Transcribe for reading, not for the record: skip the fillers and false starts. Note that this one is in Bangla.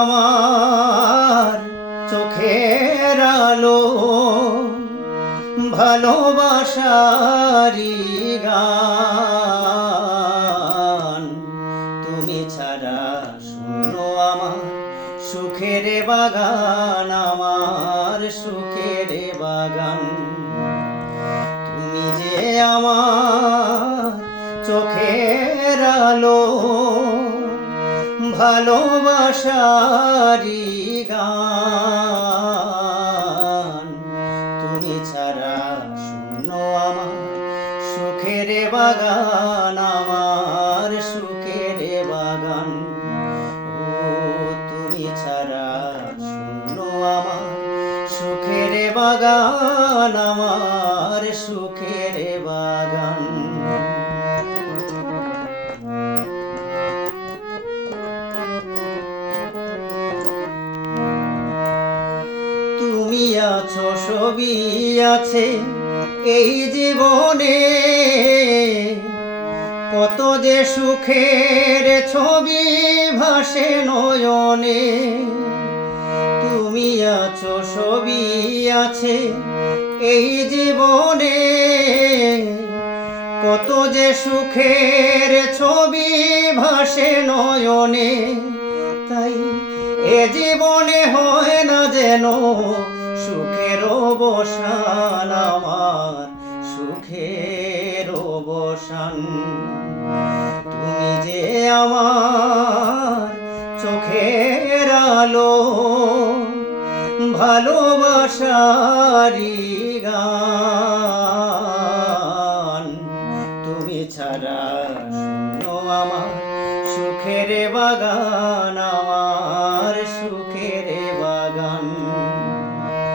আমার চোখের আলো, ভালোবাসারি গান। তুমি ছাড়া শূন্য আমার সুখের বাগান, আমার সুখের বাগান। তুমি যে আমার চোখের আলো, ভালোবাসারি গান। তুমি ছাড়া শূন্য আমার সুখের বাগান, আমার সুখের বাগান। ও তুমি ছাড়া শূন্য আমার সুখের বাগান, আমার সুখের বাগান। তুমি আছো সবই আছে এই জীবনে, কত যে সুখের ছবি ভাসে নয়নে। তুমি আছো সবই আছে এই জীবনে, কত যে সুখের ছবি ভাসে নয়নে। তাই এ জীবনে হয় না যেন সুখের অবসান, আমার সুখের অবসান। তুমি যে আমার চোখের আলো, ভালোবাসারি গান। তুমি ছাড়া শূন্য আমার সুখের বাগান, আমার